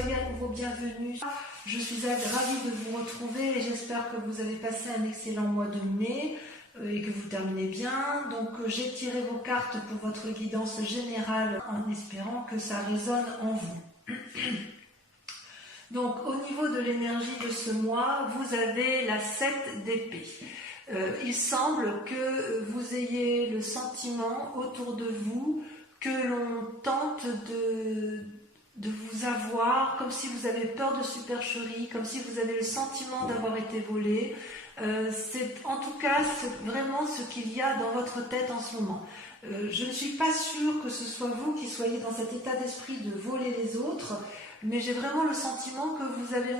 soyez à nouveau bienvenus. Je suis ravie de vous retrouver et j'espère que vous avez passé un excellent mois de mai et que vous terminez bien. Donc j'ai tiré vos cartes pour votre guidance générale en espérant que ça résonne en vous. Donc au niveau de l'énergie de ce mois, vous avez la 7 d'épée. Il semble que vous ayez le sentiment autour de vous que l'on tente de vous avoir, comme si vous avez peur de supercherie, comme si vous avez le sentiment d'avoir été volé. C'est en tout cas vraiment ce qu'il y a dans votre tête en ce moment. Je ne suis pas sûre que ce soit vous qui soyez dans cet état d'esprit de voler les autres, mais j'ai vraiment le sentiment que vous avez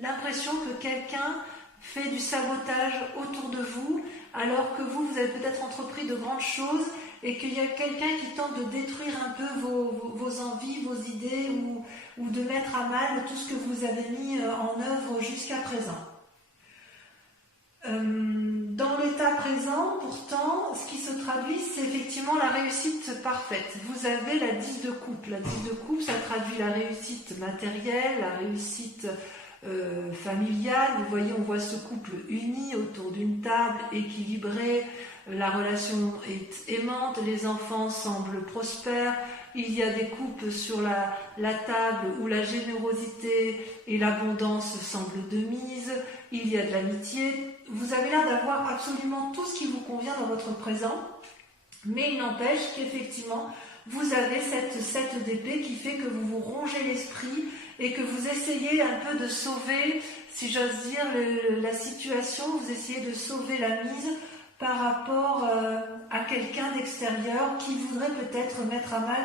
l'impression que quelqu'un fait du sabotage autour de vous, alors que vous avez peut-être entrepris de grandes choses et qu'il y a quelqu'un qui tente de détruire un peu vos envies, vos idées ou de mettre à mal tout ce que vous avez mis en œuvre jusqu'à présent. Dans l'état présent, pourtant, ce qui se traduit, c'est effectivement la réussite parfaite. Vous avez la 10 de coupe. La 10 de coupe, ça traduit la réussite matérielle, la réussite familiale. Vous voyez, on voit ce couple uni autour d'une table, équilibré, la relation est aimante, les enfants semblent prospères, il y a des coupes sur la table où la générosité et l'abondance semblent de mise, il y a de l'amitié. Vous avez l'air d'avoir absolument tout ce qui vous convient dans votre présent, mais il n'empêche qu'effectivement, vous avez cette 7 d'épée qui fait que vous vous rongez l'esprit et que vous essayez un peu de sauver, si j'ose dire, la situation, vous essayez de sauver la mise par rapport à quelqu'un d'extérieur qui voudrait peut-être mettre à mal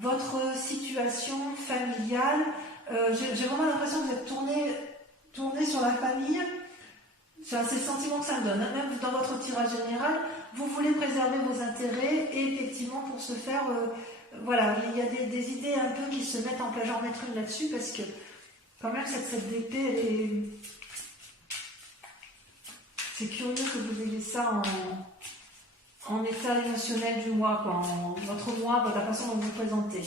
votre situation familiale. J'ai vraiment l'impression que vous êtes tourné sur la famille. C'est le sentiment que ça me donne. Même dans votre tirage général, vous voulez préserver vos intérêts et effectivement pour ce faire, voilà, il y a des idées un peu qui se mettent en place. J'en mettrai une là-dessus parce que quand même cette d'épée, c'est curieux que vous ayez ça en état émotionnel du mois, quoi, votre mois, la façon dont vous vous présentez.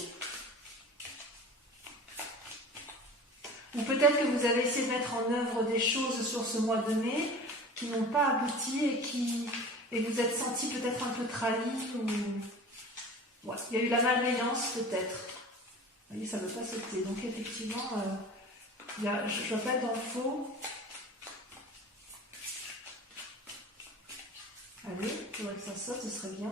Ou peut-être que vous avez essayé de mettre en œuvre des choses sur ce mois de mai qui n'ont pas abouti et vous êtes senti peut-être un peu trahi. Ouais, il y a eu la malveillance peut-être. Vous voyez, ça ne veut pas sauter. Donc effectivement, je ne dois pas être dans le faux. Allez, il faudrait que ça saute, ce serait bien.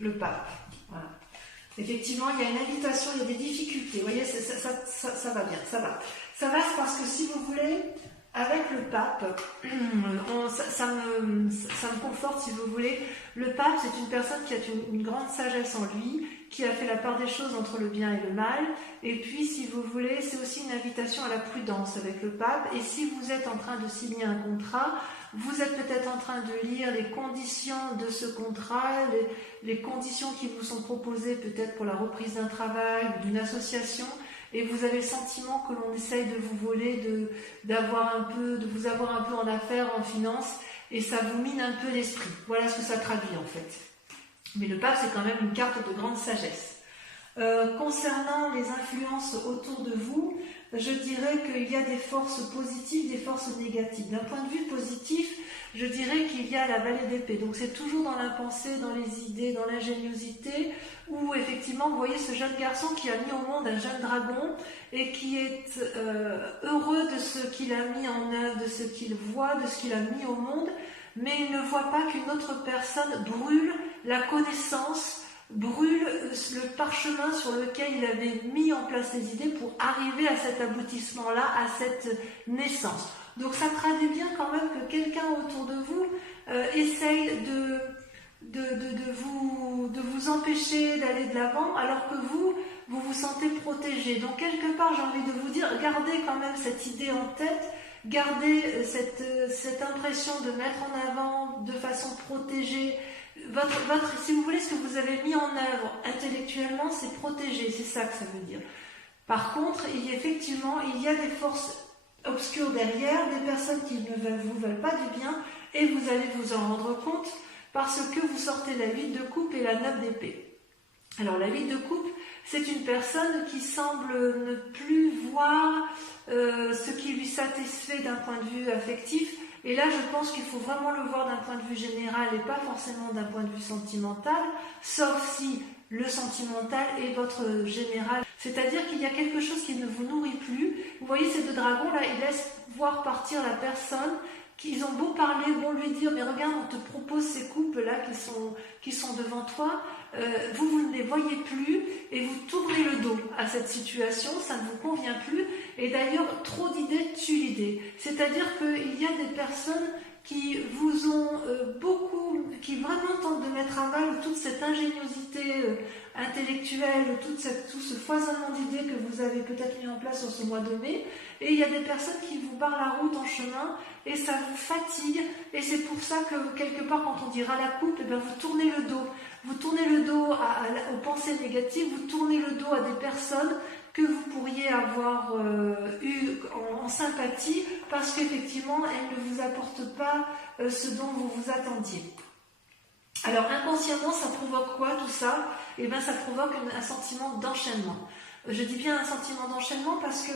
Le pape, voilà. Effectivement, il y a une invitation, il y a des difficultés. Vous voyez, ça va bien, ça va. Ça va parce que si vous voulez, avec le pape, ça me conforte si vous voulez. Le pape, c'est une personne qui a une grande sagesse en lui, qui a fait la part des choses entre le bien et le mal. Et puis, si vous voulez, c'est aussi une invitation à la prudence avec le pape. Et si vous êtes en train de signer un contrat, vous êtes peut-être en train de lire les conditions de ce contrat, les conditions qui vous sont proposées peut-être pour la reprise d'un travail ou d'une association. Et vous avez le sentiment que l'on essaye de vous voler, de vous avoir un peu en affaires, en finance, et ça vous mine un peu l'esprit. Voilà ce que ça traduit en fait. Mais le pape, c'est quand même une carte de grande sagesse. Concernant les influences autour de vous, je dirais qu'il y a des forces positives, des forces négatives. D'un point de vue positif, je dirais qu'il y a la vallée d'épée. Donc c'est toujours dans la pensée, dans les idées, dans l'ingéniosité, où effectivement, vous voyez ce jeune garçon qui a mis au monde un jeune dragon et qui est heureux de ce qu'il a mis en œuvre, de ce qu'il voit, de ce qu'il a mis au monde, mais il ne voit pas qu'une autre personne brûle la connaissance, brûle le parchemin sur lequel il avait mis en place les idées pour arriver à cet aboutissement-là, à cette naissance. Donc ça traduit bien quand même que quelqu'un autour de vous essaye de vous empêcher d'aller de l'avant alors que vous vous sentez protégé. Donc quelque part j'ai envie de vous dire, gardez quand même cette idée en tête, gardez cette impression de mettre en avant de façon protégée si vous voulez, ce que vous avez mis en œuvre intellectuellement, c'est protégé, c'est ça que ça veut dire. Par contre, il y a des forces obscures derrière, des personnes qui ne vous veulent pas du bien, et vous allez vous en rendre compte parce que vous sortez la 8 de coupe et la 9 d'épée. Alors la 8 de coupe, c'est une personne qui semble ne plus voir ce qui lui satisfait d'un point de vue affectif. Et là, je pense qu'il faut vraiment le voir d'un point de vue général et pas forcément d'un point de vue sentimental, sauf si le sentimental est votre général. C'est-à-dire qu'il y a quelque chose qui ne vous nourrit plus. Vous voyez ces deux dragons là, ils laissent voir partir la personne. Qu'ils ont beau parler, beau lui dire, mais regarde, on te propose ces couples-là qui sont devant toi, vous ne les voyez plus et vous tournez le dos à cette situation, ça ne vous convient plus. Et d'ailleurs, trop d'idées tue l'idée. C'est-à-dire qu'il y a des personnes qui vous ont qui vraiment tentent de mettre à mal toute cette ingéniosité intellectuelle, tout ce foisonnement d'idées que vous avez peut-être mis en place sur ce mois de mai. Et il y a des personnes qui vous barrent la route en chemin et ça vous fatigue. Et c'est pour ça que quelque part, quand on dira la coupe, eh bien, vous tournez le dos. Vous tournez le dos aux pensées négatives, vous tournez le dos à des personnes que vous pourriez avoir eu en sympathie parce qu'effectivement, elles ne vous apportent pas ce dont vous vous attendiez. Alors inconsciemment, ça provoque quoi tout ça? Eh bien, ça provoque un sentiment d'enchaînement. Je dis bien un sentiment d'enchaînement parce que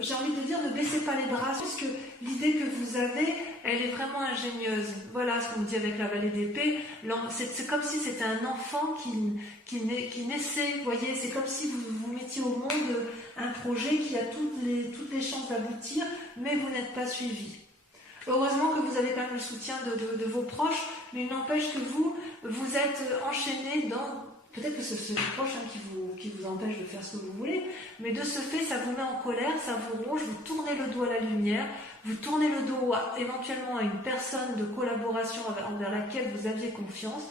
j'ai envie de dire ne baissez pas les bras, parce que l'idée que vous avez, elle est vraiment ingénieuse. Voilà ce qu'on dit avec la vallée d'épée. C'est comme si c'était un enfant qui naissait, vous voyez, c'est comme si vous mettiez au monde un projet qui a toutes les chances d'aboutir, mais vous n'êtes pas suivi. Heureusement que vous avez quand même le soutien de vos proches, mais il n'empêche que vous êtes enchaîné dans... Peut-être que c'est les proches qui vous empêchent de faire ce que vous voulez, mais de ce fait, ça vous met en colère, ça vous ronge, vous tournez le dos à la lumière, vous tournez le dos éventuellement à une personne de collaboration envers laquelle vous aviez confiance.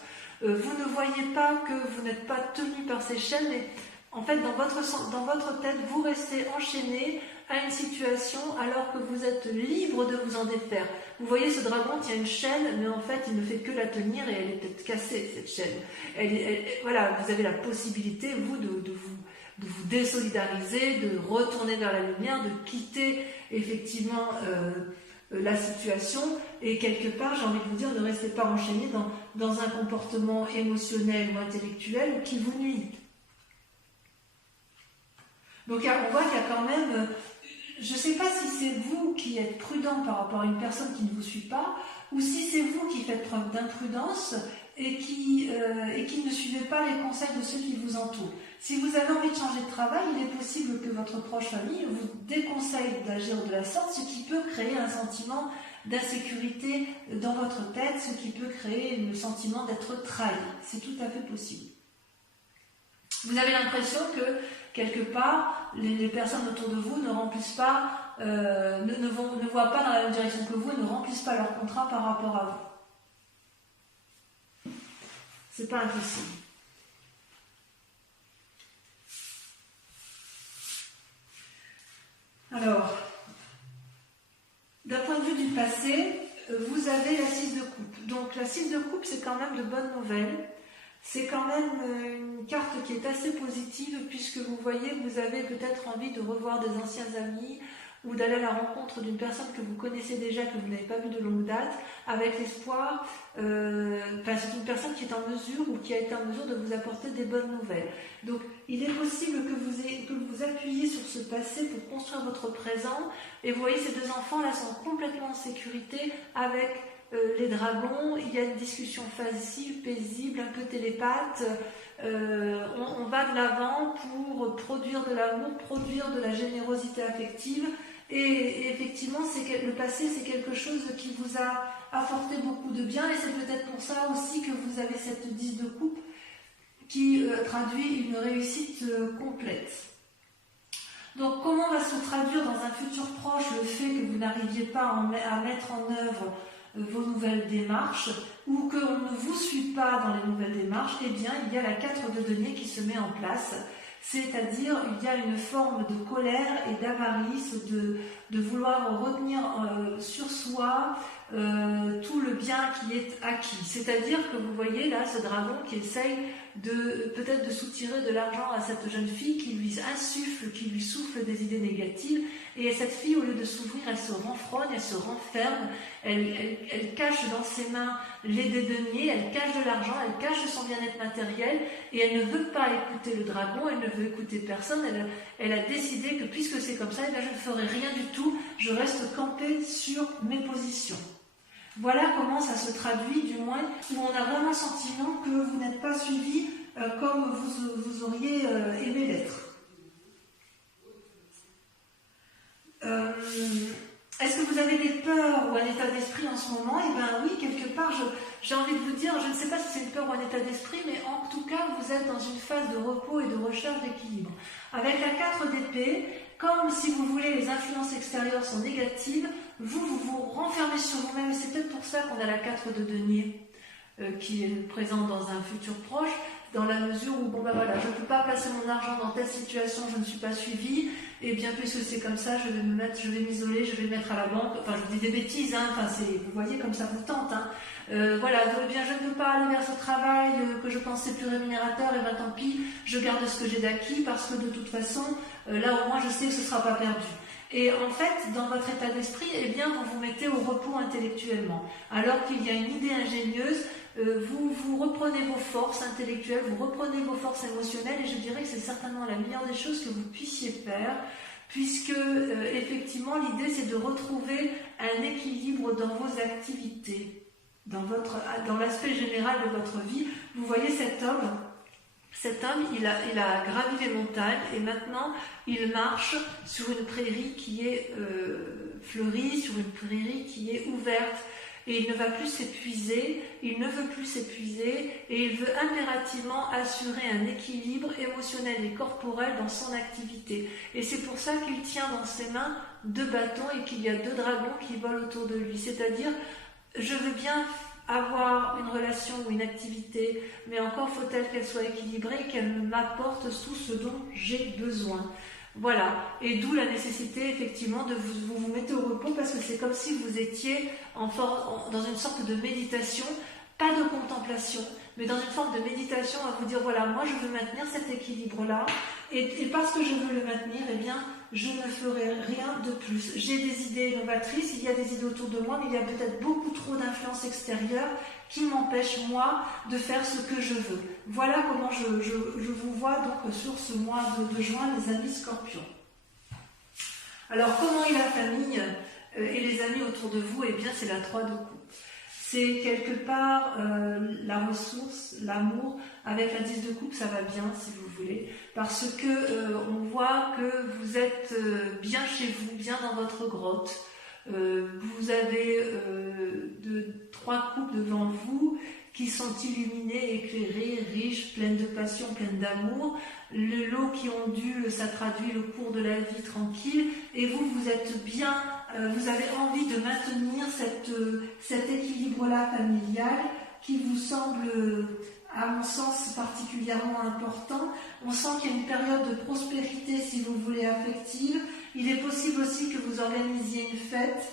Vous ne voyez pas que vous n'êtes pas tenu par ces chaînes, mais en fait, dans votre tête, vous restez enchaîné à une situation alors que vous êtes libre de vous en défaire. Vous voyez, ce dragon tient une chaîne, mais en fait, il ne fait que la tenir et elle est peut-être cassée, cette chaîne. Voilà, vous avez la possibilité, vous, de vous désolidariser, de retourner vers la lumière, de quitter effectivement la situation. Et quelque part, j'ai envie de vous dire, ne restez pas enchaîné dans un comportement émotionnel ou intellectuel qui vous nuit. Donc on voit qu'il y a quand même, je ne sais pas si c'est vous qui êtes prudent par rapport à une personne qui ne vous suit pas, ou si c'est vous qui faites preuve d'imprudence et qui ne suivez pas les conseils de ceux qui vous entourent. Si vous avez envie de changer de travail, il est possible que votre proche famille vous déconseille d'agir de la sorte, ce qui peut créer un sentiment d'insécurité dans votre tête, ce qui peut créer le sentiment d'être trahi. C'est tout à fait possible. Vous avez l'impression que, quelque part, les personnes autour de vous ne remplissent pas, ne voient pas dans la même direction que vous et ne remplissent pas leur contrat par rapport à vous. C'est pas impossible. Alors, d'un point de vue du passé, vous avez la 6 de coupe. Donc la 6 de coupe, c'est quand même de bonnes nouvelles. C'est quand même une carte qui est assez positive puisque vous voyez, vous avez peut-être envie de revoir des anciens amis ou d'aller à la rencontre d'une personne que vous connaissez déjà, que vous n'avez pas vue de longue date, avec l'espoir, c'est une personne qui est en mesure ou qui a été en mesure de vous apporter des bonnes nouvelles. Donc il est possible que vous appuyiez sur ce passé pour construire votre présent, et vous voyez, ces deux enfants-là sont complètement en sécurité avec les dragons. Il y a une discussion facile, paisible, un peu télépathe. On va de l'avant pour produire de l'amour, produire de la générosité affective. Et effectivement, le passé, c'est quelque chose qui vous a apporté beaucoup de bien. Et c'est peut-être pour ça aussi que vous avez cette 10 de coupe qui traduit une réussite complète. Donc, comment va se traduire dans un futur proche le fait que vous n'arriviez pas à mettre en œuvre vos nouvelles démarches, ou qu'on ne vous suit pas dans les nouvelles démarches? Eh bien, il y a la 4 de denier qui se met en place, c'est-à-dire il y a une forme de colère et d'avarice, de vouloir retenir sur soi tout le bien qui est acquis. C'est-à-dire que vous voyez là ce dragon qui essaye peut-être de soutirer de l'argent à cette jeune fille, qui lui insuffle, qui lui souffle des idées négatives, et cette fille, au lieu de s'ouvrir, elle se renfrogne, elle se renferme, elle cache dans ses mains les deniers, elle cache de l'argent, elle cache de son bien-être matériel, et elle ne veut pas écouter le dragon, elle ne veut écouter personne, elle a décidé que puisque c'est comme ça, eh bien, je ne ferai rien du tout, je reste campée sur mes positions. Voilà comment ça se traduit, du moins, où on a vraiment le sentiment que vous n'êtes pas suivi comme vous auriez aimé l'être. Est-ce que vous avez des peurs ou un état d'esprit en ce moment? Eh bien oui, quelque part, j'ai envie de vous dire, je ne sais pas si c'est une peur ou un état d'esprit, mais en tout cas, vous êtes dans une phase de repos et de recherche d'équilibre. Avec la 4 d'épée, comme si vous voulez, les influences extérieures sont négatives, vous vous renfermez sur vous-même, et c'est peut-être pour ça qu'on a la 4 de denier qui est présente dans un futur proche, dans la mesure où, bon ben voilà, je ne peux pas placer mon argent dans telle situation, je ne suis pas suivie, et bien puisque c'est comme ça, je vais m'isoler, je vais le mettre à la banque, enfin je dis des bêtises, hein, enfin, vous voyez comme ça vous tente, hein. Voilà, eh bien je ne peux pas aller vers ce travail que je pensais plus rémunérateur, et bien tant pis, je garde ce que j'ai d'acquis, parce que de toute façon, là au moins je sais que ce ne sera pas perdu. Et en fait, dans votre état d'esprit, eh bien, vous vous mettez au repos intellectuellement. Alors qu'il y a une idée ingénieuse, vous reprenez vos forces intellectuelles, vous reprenez vos forces émotionnelles, et je dirais que c'est certainement la meilleure des choses que vous puissiez faire, puisque effectivement, l'idée c'est de retrouver un équilibre dans vos activités, dans l'aspect général de votre vie. Vous voyez cet homme, il a gravi les montagnes et maintenant il marche sur une prairie qui est fleurie, sur une prairie qui est ouverte, et il ne va plus s'épuiser, il ne veut plus s'épuiser, et il veut impérativement assurer un équilibre émotionnel et corporel dans son activité. Et c'est pour ça qu'il tient dans ses mains 2 bâtons et qu'il y a 2 dragons qui volent autour de lui. C'est-à-dire, je veux bien avoir une relation ou une activité, mais encore faut-elle qu'elle soit équilibrée et qu'elle m'apporte tout ce dont j'ai besoin. Voilà, et d'où la nécessité effectivement de vous mettre au repos, parce que c'est comme si vous étiez dans une sorte de méditation, pas de contemplation, mais dans une forme de méditation à vous dire voilà, moi je veux maintenir cet équilibre-là, et parce que je veux le maintenir, eh bien je ne ferai rien de plus. J'ai des idées novatrices, il y a des idées autour de moi, mais il y a peut-être beaucoup trop d'influences extérieures qui m'empêchent, moi, de faire ce que je veux. Voilà comment je vous vois donc sur ce mois de juin, les amis Scorpions. Alors, comment est la famille et les amis autour de vous? Eh bien, c'est la 3 de coupe. C'est quelque part la ressource, l'amour. Avec la 10 de coupe, ça va bien, si vous voulez, parce que on voit que vous êtes bien chez vous, bien dans votre grotte. Vous avez 3 coupes devant vous qui sont illuminées, éclairées, riches, pleines de passion, pleines d'amour. Le lot qui ondule, ça traduit le cours de la vie tranquille. Et vous êtes bien, vous avez envie de maintenir cet équilibre-là familial qui vous semble, à mon sens, particulièrement important. On sent qu'il y a une période de prospérité, si vous voulez, affective. Il est possible aussi que vous organisiez une fête.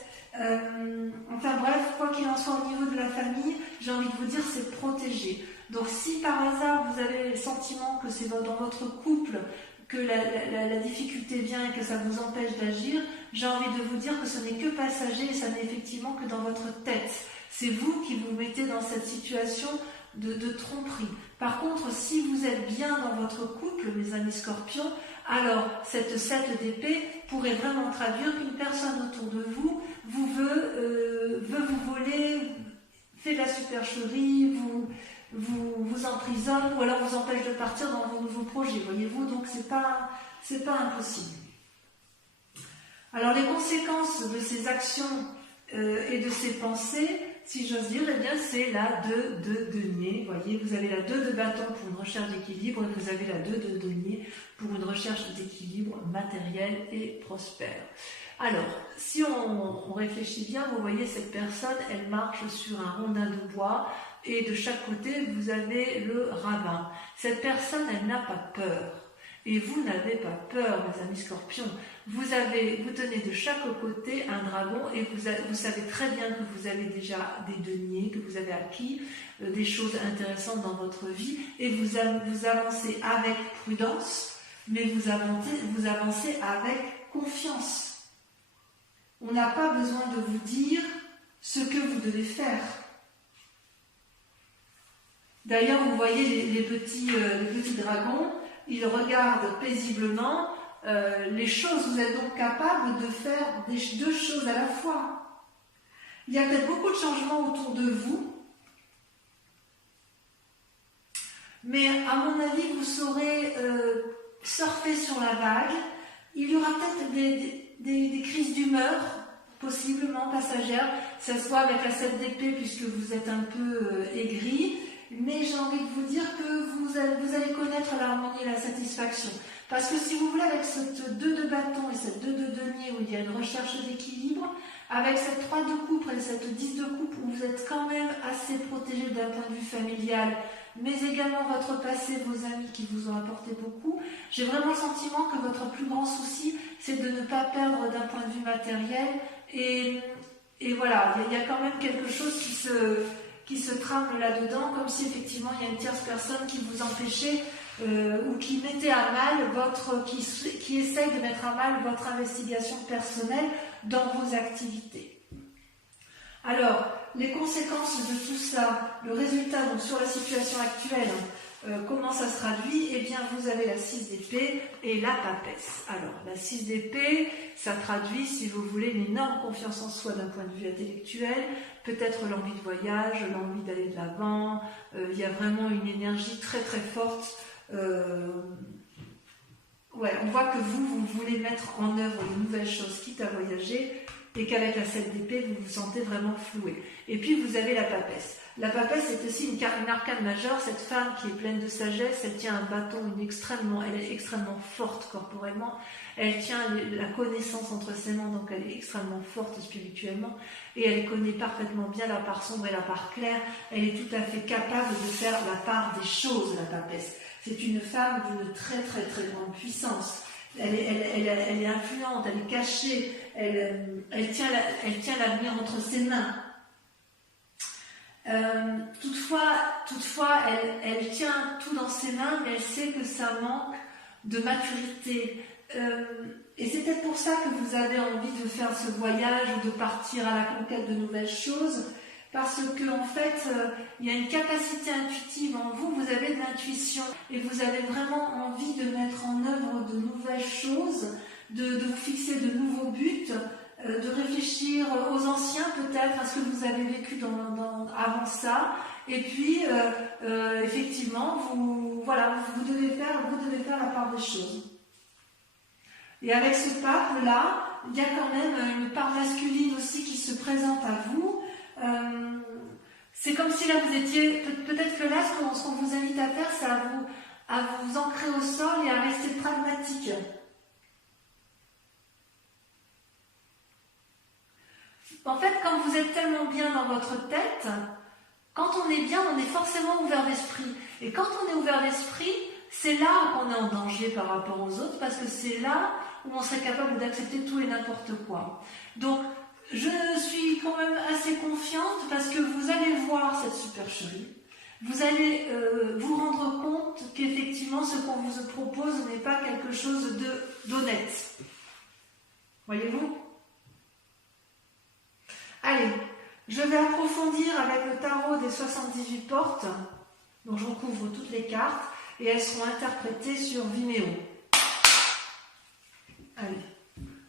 Enfin bref, quoi qu'il en soit au niveau de la famille, j'ai envie de vous dire, c'est protégé. Donc si par hasard vous avez le sentiment que c'est dans votre couple que la difficulté vient et que ça vous empêche d'agir, j'ai envie de vous dire que ce n'est que passager, et ça n'est effectivement que dans votre tête. C'est vous qui vous mettez dans cette situation de tromperie. Par contre, si vous êtes bien dans votre couple, mes amis Scorpions, alors cette 7 d'épée pourrait vraiment traduire qu'une personne autour de vous veut vous voler, fait de la supercherie, vous emprisonne, ou alors vous empêche de partir dans vos nouveaux projets, voyez-vous, donc c'est pas impossible. Alors les conséquences de ces actions et de ces pensées, si j'ose dire, eh bien c'est la 2 de denier. Voyez, vous avez la 2 de bâton pour une recherche d'équilibre, et vous avez la 2 de denier pour une recherche d'équilibre matériel et prospère. Alors, si on réfléchit bien, vous voyez cette personne, elle marche sur un rondin de bois, et de chaque côté, vous avez le ravin. Cette personne, elle n'a pas peur. Et vous n'avez pas peur, mes amis scorpions. Vous tenez de chaque côté un dragon et vous savez très bien que vous avez déjà des deniers, que vous avez acquis des choses intéressantes dans votre vie et vous avancez avec prudence, mais vous avancez avec confiance. On n'a pas besoin de vous dire ce que vous devez faire. D'ailleurs, vous voyez les petits dragons, ils regardent paisiblement les choses. Vous êtes donc capable de faire deux choses à la fois. Il y a peut-être beaucoup de changements autour de vous, mais à mon avis, vous saurez surfer sur la vague. Il y aura peut-être des crises d'humeur, possiblement passagères, que ce soit avec la 7 d'épée, puisque vous êtes un peu aigri. Mais j'ai envie de vous dire que vous allez connaître l'harmonie et la satisfaction. Parce que si vous voulez, avec cette 2 de bâton et cette 2 de denier où il y a une recherche d'équilibre, avec cette 3 de coupe et cette 10 de coupe où vous êtes quand même assez protégé d'un point de vue familial, mais également votre passé, vos amis qui vous ont apporté beaucoup, j'ai vraiment le sentiment que votre plus grand souci, c'est de ne pas perdre d'un point de vue matériel. Et voilà, il y a quand même quelque chose qui se trame là-dedans, comme si effectivement il y a une tierce personne qui vous empêchait ou qui mettait à mal qui essaye de mettre à mal votre investigation personnelle dans vos activités. Alors, les conséquences de tout ça, le résultat donc sur la situation actuelle, comment ça se traduit? Eh bien, vous avez la 6 d'épée et la papesse. Alors, la 6 d'épée, ça traduit, si vous voulez, une énorme confiance en soi d'un point de vue intellectuel, peut-être l'envie de voyage, l'envie d'aller de l'avant. Il y a vraiment une énergie très très forte. Ouais, on voit que vous voulez mettre en œuvre de nouvelles choses, quitte à voyager, et qu'avec la 7 d'épée, vous vous sentez vraiment floué. Et puis, vous avez la papesse. La papesse est aussi une arcane majeure. Cette femme qui est pleine de sagesse, elle tient un bâton, elle est extrêmement forte corporellement. Elle tient la connaissance entre ses mains, donc elle est extrêmement forte spirituellement. Et elle connaît parfaitement bien la part sombre et la part claire. Elle est tout à fait capable de faire la part des choses, la papesse. C'est une femme d'une très très très grande puissance. Elle est influente, elle est cachée, elle tient l'avenir entre ses mains. Toutefois, elle tient tout dans ses mains, mais elle sait que ça manque de maturité. Et c'est peut-être pour ça que vous avez envie de faire ce voyage ou de partir à la conquête de nouvelles choses, parce que en fait, il y a une capacité intuitive en vous, vous avez de l'intuition et vous avez vraiment envie de mettre en œuvre de nouvelles choses, de vous fixer de nouveaux buts, de réfléchir aux anciens peut-être, à ce que vous avez vécu avant ça, et puis effectivement, vous devez faire la part des choses. Et avec ce pape-là, il y a quand même une part masculine aussi qui se présente à vous. C'est comme si là vous étiez, peut-être que là ce qu'on vous invite à faire, c'est à vous ancrer au sol et à rester pragmatique. En fait, quand vous êtes tellement bien dans votre tête, quand on est bien, on est forcément ouvert d'esprit. Et quand on est ouvert d'esprit, c'est là qu'on est en danger par rapport aux autres, parce que c'est là où on serait capable d'accepter tout et n'importe quoi. Donc, je suis quand même assez confiante parce que vous allez voir cette supercherie. Vous allez vous rendre compte qu'effectivement, ce qu'on vous propose n'est pas quelque chose d'honnête. Voyez-vous ? Allez, je vais approfondir avec le tarot des 78 portes. Donc, je recouvre toutes les cartes et elles seront interprétées sur Vimeo. Allez,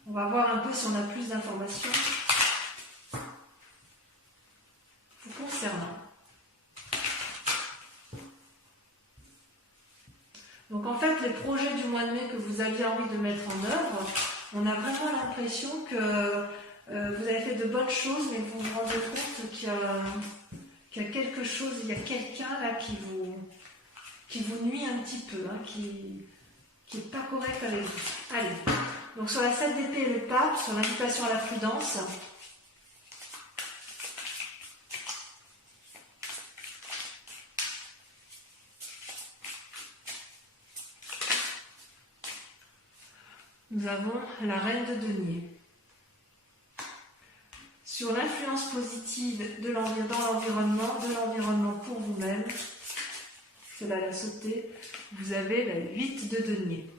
on va voir un peu si on a plus d'informations vous concernant. Donc en fait, les projets du mois de mai que vous aviez envie de mettre en œuvre, on a vraiment l'impression que vous avez fait de bonnes choses, mais vous vous rendez compte qu'il y a quelque chose, il y a quelqu'un là qui vous nuit un petit peu, hein, qui n'est pas correct avec vous. Allez, donc sur la 7 d'épée et le pape, sur l'invitation à la prudence. nous avons la reine de denier. Sur l'influence positive dans l'environnement pour vous-même, cela l'a sauté, vous avez la 8 de denier.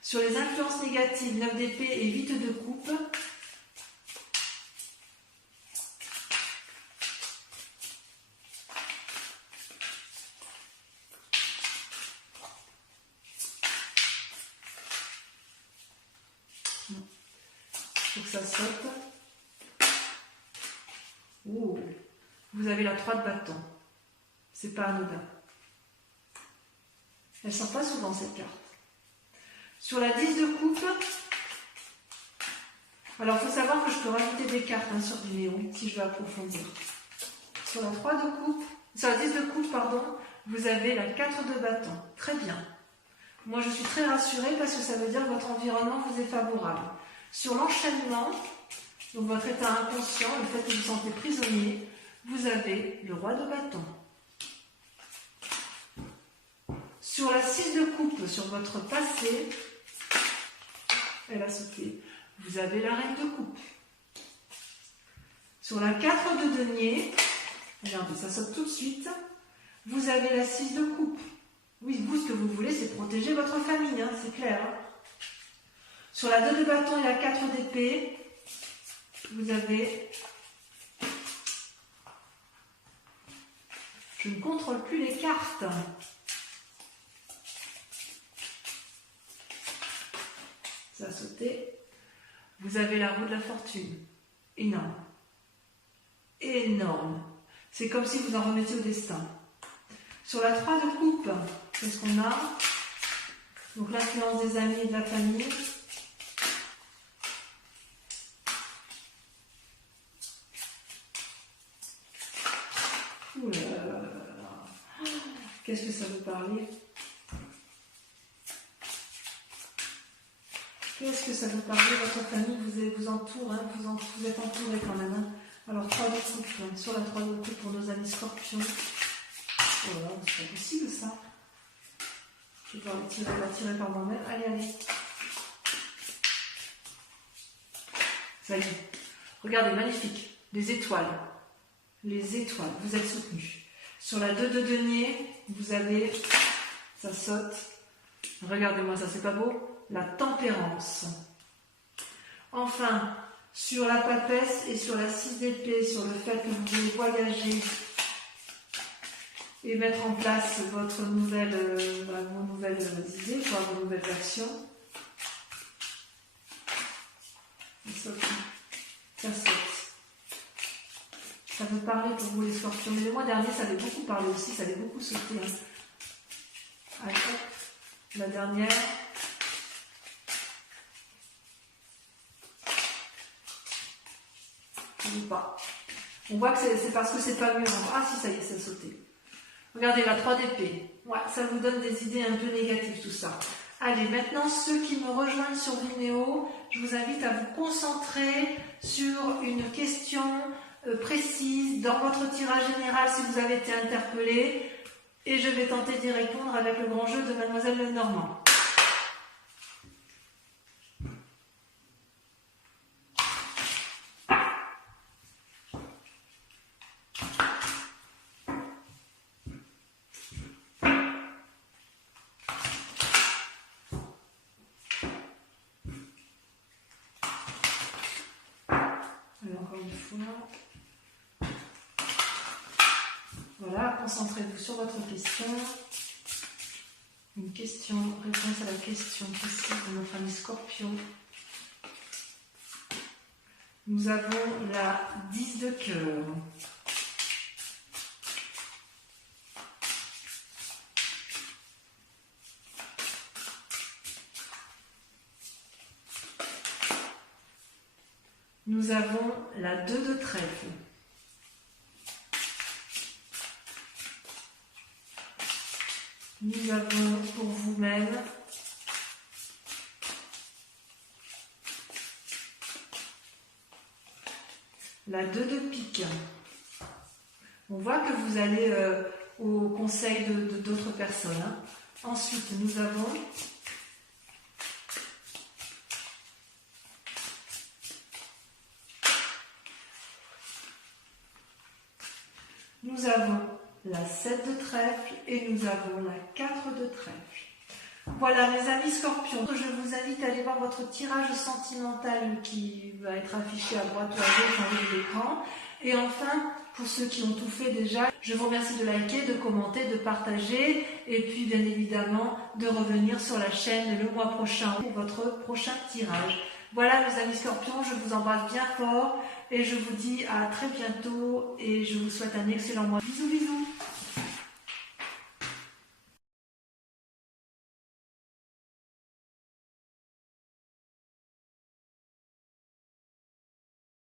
Sur les influences négatives, 9 d'épée et 8 de coupe, faut que ça saute. Oh, vous avez la 3 de bâton. C'est pas anodin. Elle ne sort pas souvent cette carte. Sur la 10 de coupe, alors il faut savoir que je peux rajouter des cartes sur Vimeo si je veux approfondir. Sur la 3 de coupe, sur la 10 de coupe, pardon, vous avez la 4 de bâton. Très bien. Moi je suis très rassurée parce que ça veut dire que votre environnement vous est favorable. Sur l'enchaînement, donc votre état inconscient, le fait que vous vous sentez prisonnier, vous avez le roi de bâton. Sur la 6 de coupe, sur votre passé, elle a sauté, vous avez la reine de coupe. Sur la 4 de denier, regardez, ça saute tout de suite, vous avez la 6 de coupe. Oui, vous, ce que vous voulez, c'est protéger votre famille, c'est clair. Sur la 2 de bâton et la 4 d'épée, vous avez... Je ne contrôle plus les cartes. Ça a sauté. Vous avez la roue de la fortune. Énorme. Énorme. C'est comme si vous en remettiez au destin. Sur la 3 de coupe, qu'est-ce qu'on a? Donc l'influence des amis et de la famille. Ouh là là là là là. Qu'est-ce que ça veut parler? Qu'est-ce que ça veut parler? Votre famille vous entoure, vous êtes entouré quand même. Alors 3 de coupe, sur la 3 de coupe pour nos amis scorpions. Oh là, c'est pas possible ça. Je vais devoir la tirer par moi-même. Allez, allez. Ça y est. Regardez, magnifique. Les étoiles. Les étoiles. Vous êtes soutenus. Sur la 2 de denier, vous avez... Ça saute. Regardez-moi ça, c'est pas beau? La tempérance. Enfin, sur la papesse et sur la 6 d'épée, sur le fait que vous voulez voyager et mettre en place vos nouvelles idées, vos nouvelles actions. Ça saute. Ça veut parler pour vous les scorpions. Mais le mois dernier, ça avait beaucoup parlé aussi, ça avait beaucoup sauté. Allez, hop, la dernière. Ou pas. On voit que c'est parce que c'est pas mûr. Ah si, ça y est, ça a sauté. Regardez la 3 d'épée. Ouais, ça vous donne des idées un peu négatives tout ça. Allez, maintenant ceux qui me rejoignent sur Vimeo, je vous invite à vous concentrer sur une question précise dans votre tirage général si vous avez été interpellé. Et je vais tenter d'y répondre avec le grand jeu de Mademoiselle Lenormand. Encore une fois. Voilà, concentrez-vous sur votre question. Une question, réponse à la question précise de notre ami Scorpion. Nous avons la 10 de cœur. Nous avons la 2 de trèfle. Nous avons pour vous-même la 2 de pique. On voit que vous allez au conseil d'autres personnes. Ensuite, nous avons nous avons la 7 de trèfle et nous avons la 4 de trèfle. Voilà mes amis scorpions, je vous invite à aller voir votre tirage sentimental qui va être affiché à droite ou à gauche en haut de l'écran. Et enfin, pour ceux qui ont tout fait déjà, je vous remercie de liker, de commenter, de partager et puis bien évidemment de revenir sur la chaîne le mois prochain pour votre prochain tirage. Voilà mes amis scorpions, je vous embrasse bien fort et je vous dis à très bientôt et je vous souhaite un excellent mois. Bisous bisous.